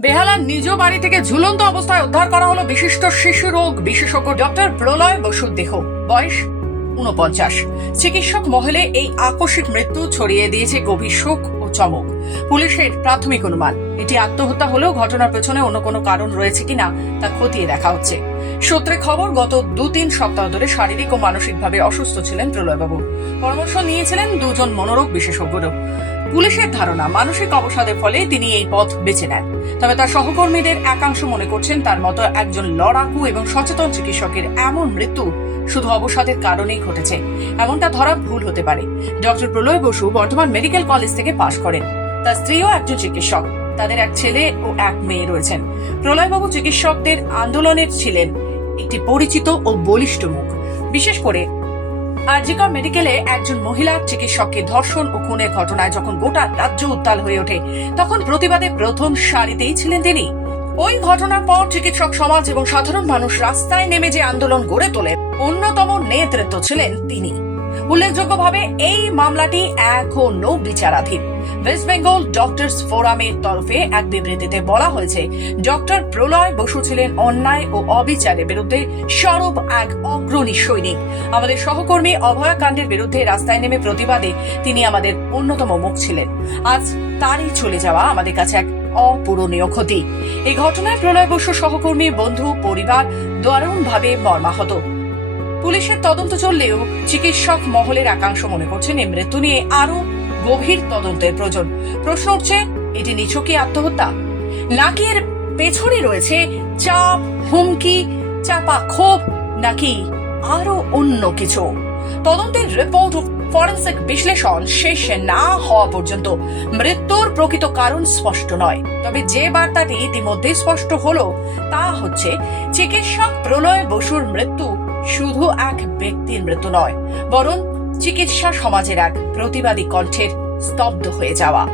বেহালার নিজ বাড়ি থেকে ঝুলন্ত অবস্থায় উদ্ধার করা হলো বিশিষ্ট শিশু রোগ বিশেষজ্ঞ ডক্টর প্রলয় বসুর দেহ। বয়স উনপঞ্চাশ চিকিৎসক মহলে এই আকস্মিক মৃত্যু ছড়িয়ে দিয়েছে গভীর শোক ও চমক। পুলিশের প্রাথমিক অনুমান। এটি আত্মহত্যা হলেও ঘটনার পেছনে অন্য কোনো কারণ রয়েছে কিনা তা খতিয়ে দেখা হচ্ছে। সূত্রে খবর, গত দু তিন সপ্তাহ ধরে শারীরিক ও মানসিকভাবে অসুস্থ ছিলেন প্রলয়বাবু। পরামর্শ নিয়েছিলেন দুজন মনোরোগ বিশেষজ্ঞরও। পুলিশের ধারণা, মানসিক অবসাদের ফলে তিনি এই পথ বেছে নেন। তবে তার সহকর্মীদের একাংশ মনে করছেন তার মতো একজন লড়াকু এবং সচেতন চিকিৎসকের এমন মৃত্যু শুধু অবসাদের কারণেই ঘটেছে। এমনটা ধরা ভুল হতে পারে। Doctor Pralay Basu Bardhaman medical college থেকে পাশ করেন। তার স্ত্রীও একজন চিকিৎসক। তাদের এক ছেলে ও এক মেয়ে রয়েছেন। প্রলয়বাবু চিকিৎসকদের আন্দোলনের ছিলেন একটি পরিচিত ও বলিষ্ঠ মুখ। বিশেষ করে আরজিকর মেডিকেলে একজন মহিলা চিকিৎসককে ধর্ষণ ও খুনের ঘটনায় যখন গোটা রাজ্য উত্তাল হয়ে ওঠে, তখন প্রতিবাদে প্রথম সারিতেই ছিলেন তিনি। ওই ঘটনার পর চিকিৎসক সমাজ এবং সাধারণ মানুষ রাস্তায় নেমে যে আন্দোলন গড়ে তোলেন, অন্যতম নেতৃত্ব ছিলেন তিনি। উল্লেখযোগ্যভাবে এই মামলাটি এখনও বিচারাধীন। ওয়েস্ট বেঙ্গল ডক্টরস ফোরামের তরফে এক বিবৃতিতে বলা হয়েছে ডক্টর প্রলয় বসু ছিলেন অন্যায় ও অবিচারের বিরুদ্ধে সরব এক অগ্রণী সৈনিক। আমাদের সহকর্মী অভয়া কাণ্ডের বিরুদ্ধে রাস্তায় নেমে প্রতিবাদে তিনি আমাদের অন্যতম মুখ ছিলেন। আজ তারই চলে যাওয়া আমাদের কাছে এক অপূরণীয় ক্ষতি। এই ঘটনায় প্রলয় বসু সহকর্মী, বন্ধু, পরিবার, দারুণভাবে মর্মাহত। পুলিশের তদন্ত চললেও চিকিৎসক মহলের একাংশ মনে করছেন এই মৃত্যু নিয়ে আরও গভীর তদন্তের প্রয়োজন। প্রশ্ন উঠছে, এটি নিছকই আত্মহত্যা? নাকি এর পেছনে রয়েছে চাপ, হুমকি, চাপা ক্ষোভ, নাকি আরও অন্য কিছু? তদন্তের রিপোর্ট ফরেন্সিক বিশ্লেষণ শেষ না হওয়া পর্যন্ত মৃত্যুর প্রকৃত কারণ স্পষ্ট নয়। তবে যে বার্তাটি ইতিমধ্যে স্পষ্ট হলো, তা হচ্ছে, চিকিৎসক প্রলয় বসুর মৃত্যু শুধু এক ব্যক্তির মৃত্যু নয় বরং চিকিৎসা সমাজের এক প্রতিবাদী কণ্ঠের স্তব্ধ হয়ে যাওয়া।